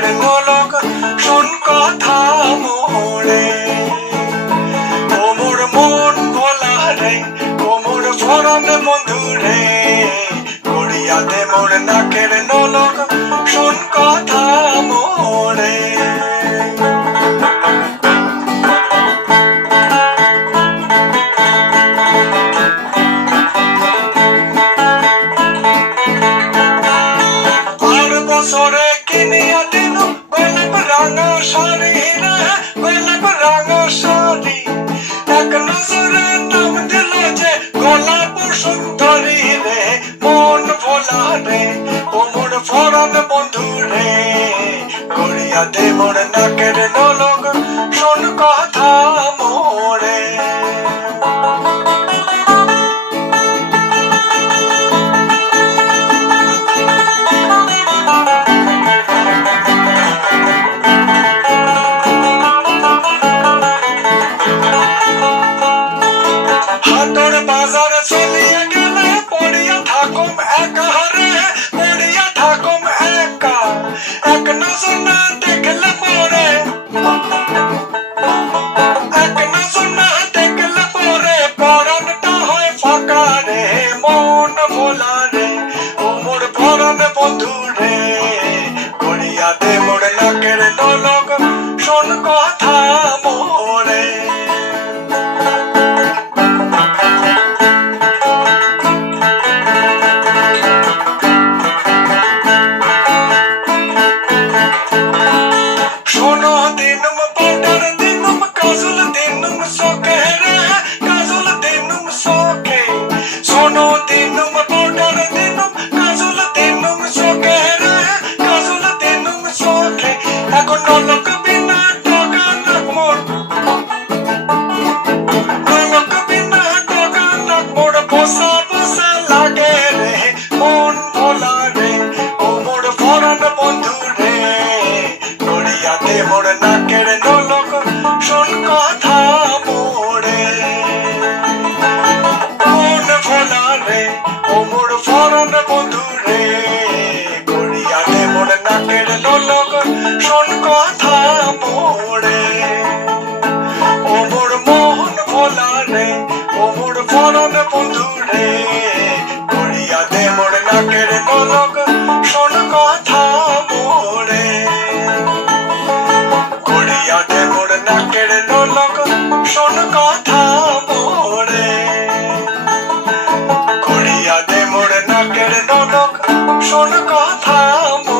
নাকের নোলক শোন কথা মোরে। ও মোর মন ভোলা রে, ও মোর ফরন বন্ধু রে, গড়িয়া দে মোর নাকের নোলক শোন কথা মোরে। বছরে কিনিয়া দিনু গোলাপ রাঙা শাড়ি রে, গোলাপ রাঙা শাড়ি। এক নজরে নাম দিল যে গোলাপ সুন্দরী রে, মন ভোলা রে, ও মোর ফরন বন্ধু রে, গড়িয়া দে মোর নাকের নোলক শোন কথা মোরে। হাটর বাজার চলিয়া গেলে পড়িয়া থাকুম একা রে, পড়িয়া থাকুম একা। এক নজর না দেখলে পরে, এক নজর না দেখলে পরে পরানটা হয় ফাঁকা রে, মন ভোলা রে, ও মোর ফরন বন্ধু রে, গড়িয়া দে মোর নাকের নোলক শোন কথা মোরে। শোনো দিনুম পাউডার দিনুম কাজল দিনুম সোকে রে, কাজল দিনুম সোকে। শোনো দিনুম পাউডার দিনুম কাজল দিনুম সোকে রে, কাজল দিনুম সোকে। এখন নলক বিনা টকা নাক মোর, নলক বিনা টকা নাক মোর বসা বসা লাগে রে, মন ভোলা রে, ও মোর ফরন বন্ধু রে, গড়িয়া দে মোর নাকের নোলক শোন কথা মোরে। মন ভোলা রে, ও মোর ফরন বন্ধু রে, গড়িয়া দে মোর নাকের নোলক শোন কথা মোরে। ও মোর মন ভোলা রে, ও মোর ফরন বন্ধু রে, গড়িয়া দে মোর নাকের নোলক শোন কথা মোরে। গড়িয়া দে মোর নাকের নোলক শোন কথা মোরে। গড়িয়া দে মোর নাকের নোলক শোন কথা মোরে।